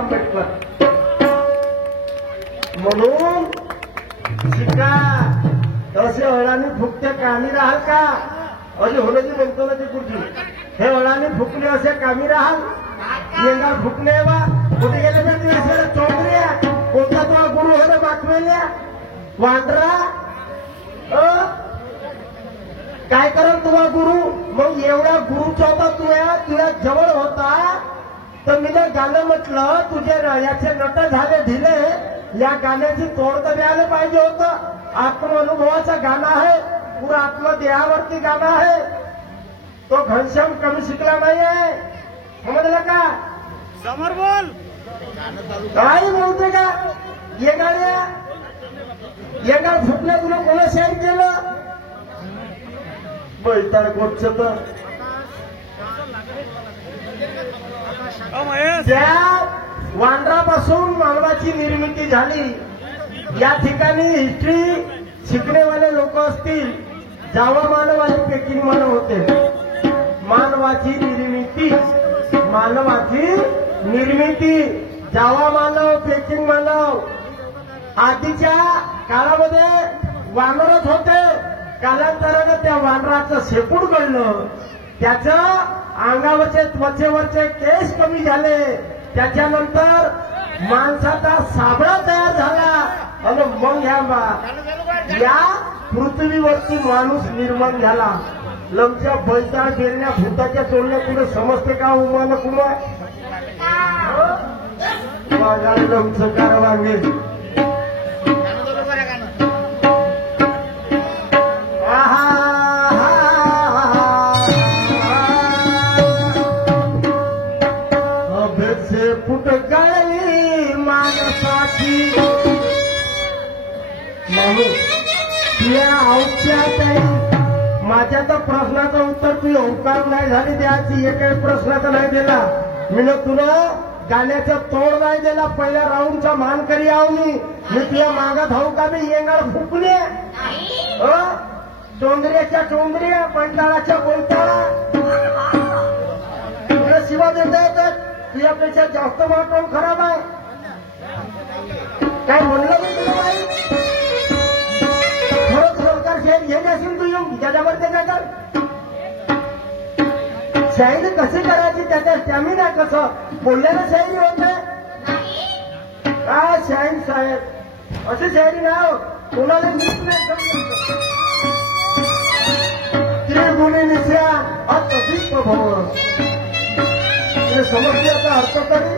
आंबेडकर. म्हणून शिका तसे अळाने फुकते कामी राहाल का अशी होण्याची म्हणतो ना ती कुठली हे अळाने फुकले असे कामी राहाल. येंगा फुकले वा कुठे गेले तर दिवस चौधऱ्या कोणता तुला गुरु होणे बातमेल्या वांडरा काय करत तुला गुरु. मग एवढ्या गुरुचा होता तुझ्या जवळ होता तर मी गाणं म्हटलं तुझे याचे नट झाले ढिले या गाण्याची तोड तर द्यायला पाहिजे होतं. आत्मानुभवाचं गाणं आहे पुरा आत्मदेहावरती गाणं आहे. तो घनश्याम कमी शिकला नाही आहे समजलं का. समोर बोल काही म्हणते का येगाड्या येगाड फुटल्या तुला कोणा शाहीर केलं बैताड गोटच तर त्या वांद्रापासून मानवाची निर्मिती झाली. या ठिकाणी हिस्ट्री शिकणेवाले लोक असतील जावा मानव आणि पेकिंग मानव होते. मानवाची निर्मिती जावा मानव पेकिंग मानव आधीच्या काळामध्ये वानरच होते. कालांतरानं त्या वानराचं शेपूट गळलं त्याचं अंगावरचे त्वचेवरचे केस कमी झाले. त्याच्यानंतर माणसाचा साबळा तयार झाला आणि मग या पृथ्वीवरती माणूस निर्माण झाला. लमच्या बैता बेरण्या भूताच्या चोरण्या पुढे समजते का उमान कुमार लमचं कारवांगे फुट गळली माणसाची तुझ्या औच्यात माझ्या तर प्रश्नाचं उत्तर तुझी होकार नाही झाली द्यायची. एकही प्रश्नाचा नाही दिला मी तुला गाण्याचं तोड नाही दिला. पहिल्या राऊंडचा मान करी आहो मी तुझ्या मागात हाऊ का मी येंगाळ फुकले चोंदऱ्याच्या चोंदऱ्या पंटाळाच्या बोलताळा तुला शिवा देता येतात. तुझ्यापेक्षा जास्त वाटून खराब आहे काय म्हणलं मी तुला बाई. खरोखर शेअर घेणे असेल तू येऊन त्याच्यावर त्याच्यावर शायरी कशी करायची त्याचा स्टॅमिना कसं बोलल्यानं शायरी होते काय शाहीर साहेब अशी शायरी नाही कोणाला नीट नाही समजत. त्रिगुणी निश्या अत्यधिक भव समस्याचा अर्थ तरी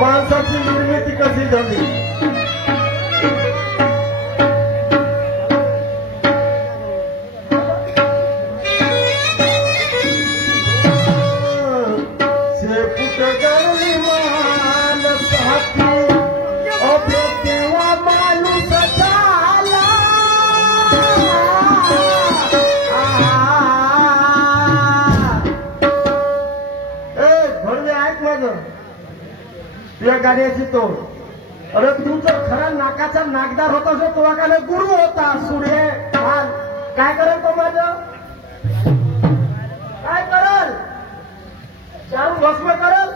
माणसाची निर्मिती कशी झाली. शेपूट गळली माणसाची अभ्यतेवा माणूस झाला. तुझ्या गाड्याची तोड अरे तू जर खरा नाकाचा नागदार होता जो तुला काय गुरु होता सूर्य काय करल तो माझं काय करल चारू भस्म करल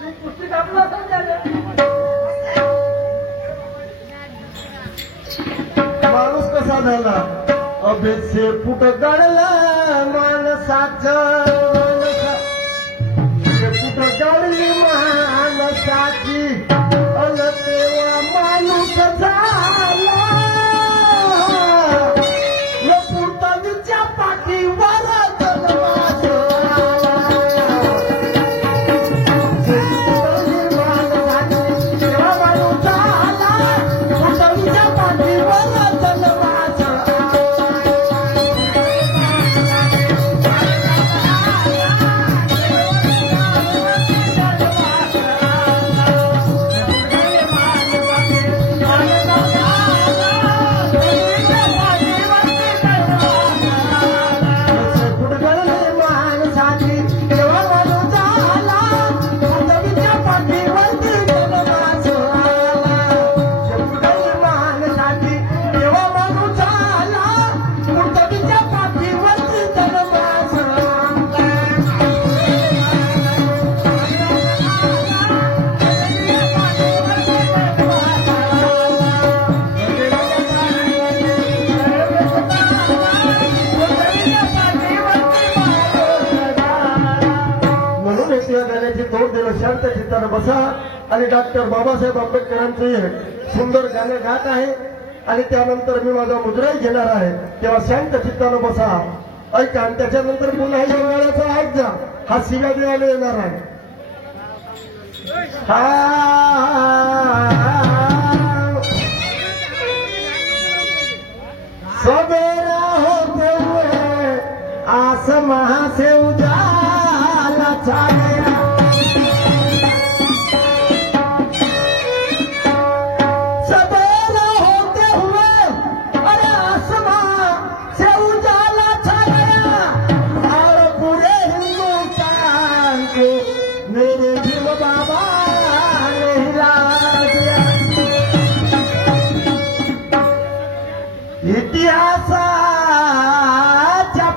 ती कुस्ती कापलं माणूस कसा झाला अभेसे फुट गळला माणसाचं गळली माणसाची अन तेव्हा माणूस झाला. पुरताच्या पाठीवर तेव्हा माणूस झाला पुरताच्या पाठीवर जन्माचा तुझ्या गाण्याची तोड दिलं. शांत चित्तानं बसा. आणि डॉक्टर बाबासाहेब आंबेडकरांचे सुंदर गाणं गात आहे आणि त्यानंतर मी माझा मुद्राही घेणार आहे. तेव्हा शांत चित्तानं बसा, ऐका. आणि त्याच्यानंतर पुन्हा या गाण्याचा ऐक जा. हा शिव्या देवाला येणार आहे. सवेरा होते हुए आसमां से उजाला छा गया. सवेरा होते हुए अरे आसमां से उजाला छा गया और पूरे हिंदुस्तान को मेरे भीम बाबा ने हिला दिया. इतिहासाच्या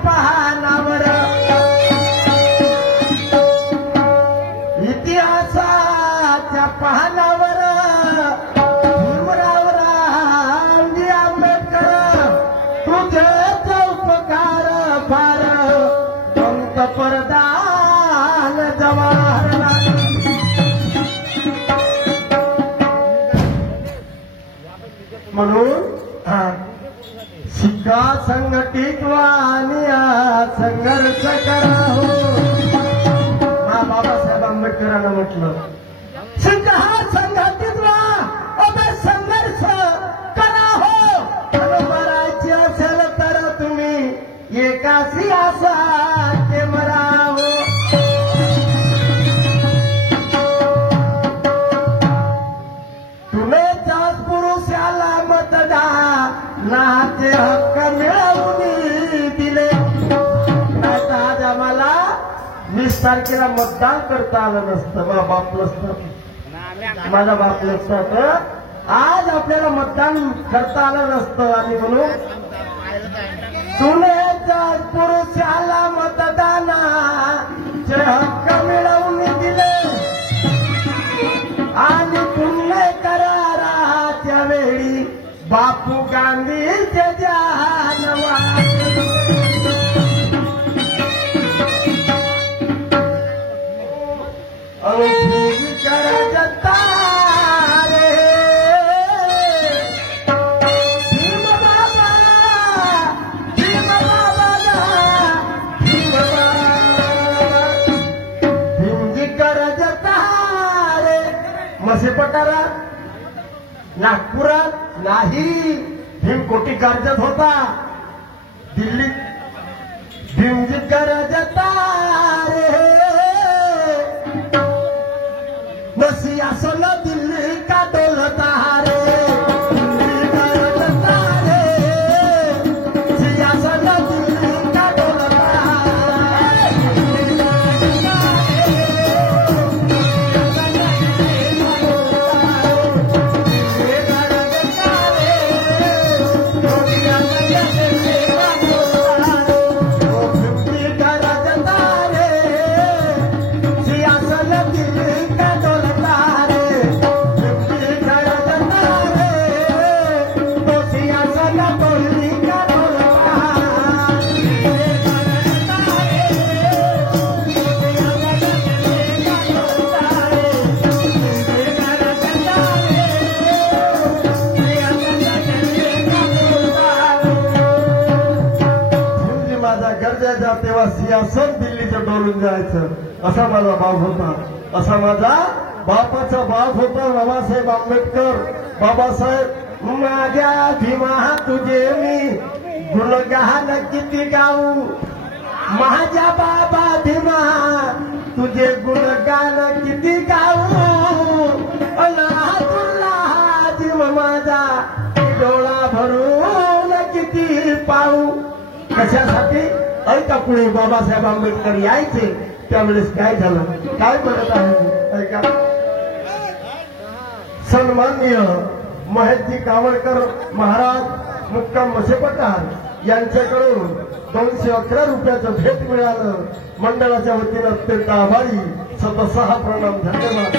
पानावर भीमराव रामजी आंबेडकर तुझे उपकार फार. पंतप्रधान जवाहरलाल. म्हणून शिका संघटित आणि संघर्ष करा हो. बाबासाहेब आंबेडकरांना म्हटलं शिका संघटित संघर्ष करा हो. मरायची असेल तर तुम्ही एकाशी असा ते मरा हो. तुम्ही त्याच पुरुषाला मतदानाचे हक्क मिळवून दिले. आज आम्हाला 20 तारखेला मतदान करता आलं नसतं. माझा बाप नसतं आज आपल्याला मतदान करता आलं नसतं. आणि म्हणून सुनेच्या पुरुषाला मतदानाचे हक्क मिळवून दिले आणि पुण्य कराराच्या वेळी बापू गांधीचे जानवा. करता रे भीम बाबा, भीम बाबा, भीम बाबा. भीमजी करता रे. मसे पटारा नागपुरात नाही. भीम कोटी कर्जत होता दिल्लीत. भीमजी करता रे सियासत दिल्ली का डोलता रे. सियासत दिल्ली का डोलता गरजेचा. तेव्हा सियासत दिल्लीचं डोलून जायचं. असा माझा बाप होता. असा माझा बापाचा बाप होता बाबासाहेब आंबेडकर. बाबासाहेब माझ्या भीमा तुझे मी गुणगान किती गाऊ. माझ्या बाबा भीमा तुझे गुणगान किती गाऊ. तुला भीम माझा डोळा भरून किती पाहू. कशासाठी ऐका. पुढे बाबासाहेब आंबेडकर यायचे त्यावेळेस काय झालं काय म्हणत आहे ऐका. सन्माननीय महेशजी कावळकर महाराज मुक्काम मसेपठार यांच्याकडून 211 रुपयाचं भेट मिळालं. मंडळाच्या वतीनं अत्यंत आभारी. 6 प्रणाम. धन्यवाद.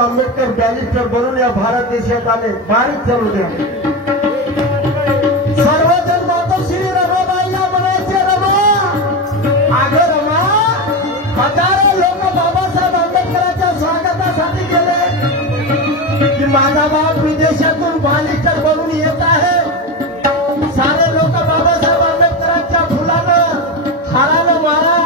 आंबेडकर बॅरिस्टर बनून या भारत देशात आले. बारीक चालू द्या. सर्वजण मातोश्री रमाबाईला म्हणायचे, रमा अगं रमा. हजारो लोक बाबासाहेब आंबेडकरांच्या स्वागतासाठी गेले की माझा बाप विदेशातून बॅरिस्टर बनून येत आहे. सारे लोक बाबासाहेब आंबेडकरांच्या फुलानं हारानं मारा.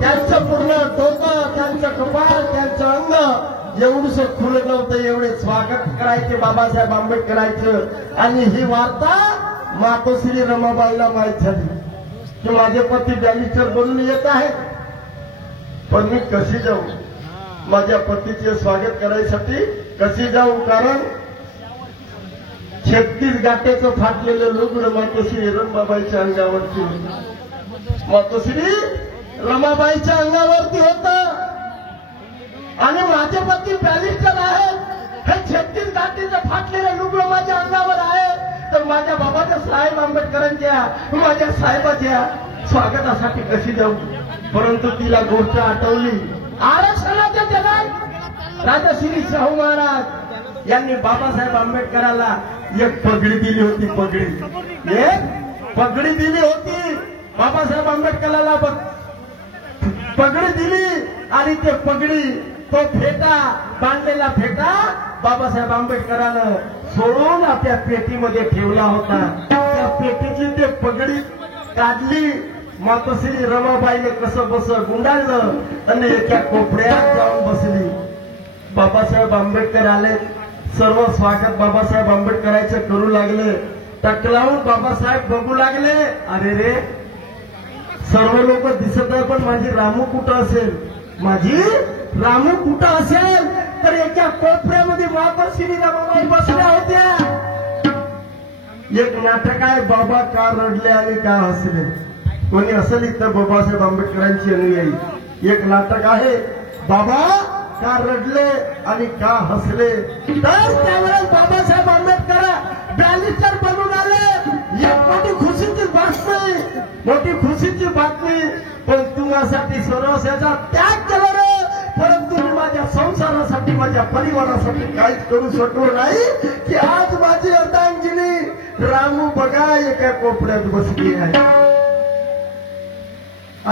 त्यांचं पूर्ण डोकं, त्यांचं कपाळ, त्यांचं अंग एवढंसं खुलं नव्हतं. एवढे स्वागत करायचे बाबासाहेब आंबेडकरांचं. आणि ही वार्ता मातोश्री रमाबाईला माहीत झाली की माझे पती बॅरिस्टर बनून येत आहेत. पण मी कशी जाऊ? माझ्या पतीचे स्वागत करायसाठी कशी जाऊ? कारण 36 गाठेचं फाटलेलं लुगडं मातोश्री रमाबाईच्या अंगावरती होतं. मातोश्री रमाबाईच्या अंगावरती होतं. आणि माझे पती बॅरिस्टर आहेत. हे 36 गाठीचं फाटलेलं लुगडं माझ्या अंगावर आहे. तर माझ्या बाबाच्या साहेब आंबेडकरांच्या, माझ्या साहेबाच्या स्वागतासाठी कशी जाऊ? परंतु तिला गोष्ट आठवली आरक्षणाच्या जगात राजश्री शाहू महाराज यांनी बाबासाहेब आंबेडकरांना एक पगडी दिली होती. एक पगडी दिली होती बाबासाहेब आंबेडकरांना. पगडी दिली आणि ते पगडी, तो फेटा, बांधलेला फेटा बाबासाहेब आंबेडकरांना सोडून आपल्या पेटीमध्ये ठेवला होता. त्या पेटीची ते पगडी काढली. मातोश्री रमाबाईने कसं बस गुंडाळलं आणि एका कोपऱ्यात जाऊन बसली. बाबासाहेब आंबेडकर आले. सर्व स्वागत बाबासाहेब आंबेडकरांचं करू लागले. टकलावून बाबासाहेब बघू लागले. अरे रे, सर्व लोक दिसत आहे, पण माझी रामू कुठं असेल? माझी रामू कुठं असेल? तर एका कोपऱ्यामध्ये मातोश्री रमाबाई बसल्या होत्या. एक नाटक आहे, बाबा का रडले आणि का हसले. कोणी असेल इथं बाबासाहेब आंबेडकरांची अनुयायी. एक नाटक आहे, बाबा का रडले आणि का हसले. तर त्यावेळेस बाबासाहेब आंबेडकर बॅरिस्टर बनून आले. एक मोठी खुशीची बातमी, मोठी खुशीची बातमी. पण तुम्हासाठी सर्वस्वाचा त्याग केला रे. परंतु मी माझ्या संसारासाठी, माझ्या परिवारासाठी काहीच करू शकलो नाही की आज माझी अर्धांगिनी रामू बघा एका कोपऱ्यात बसली आहे.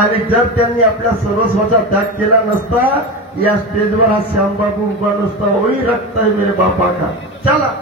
आणि जर त्यांनी आपल्या सर्वस्वाचा त्याग केला नसता, या स्टेजवर हा श्यामबाबू उभा नसता. वही रक्त है मेरे बापा का. चला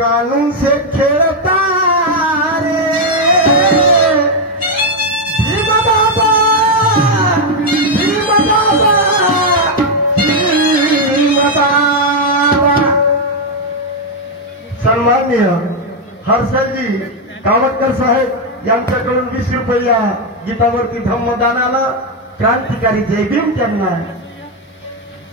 कानून से खेलता रे भीम बाबा, भीम बाबा, भीम बाबा. सन्माननीय हर्षलजी कावटकर साहेब यांच्याकडून 20 रुपया गीतावरती धम्मदानाला. क्रांतिकारी जय भीम त्यांना.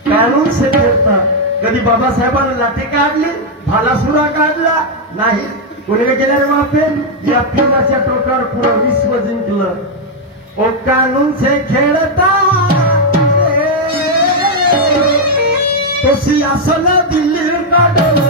कानून से खेळता. कधी बाबासाहेबांना लाठी काढली, भालासुरा काढला नाही. कोणी गेल्या माफेल या फिरण्याच्या टोकावर पुरं विश्व जिंकलं. ओ कानून से खेळता तो सियासत दिल्ली काढलं.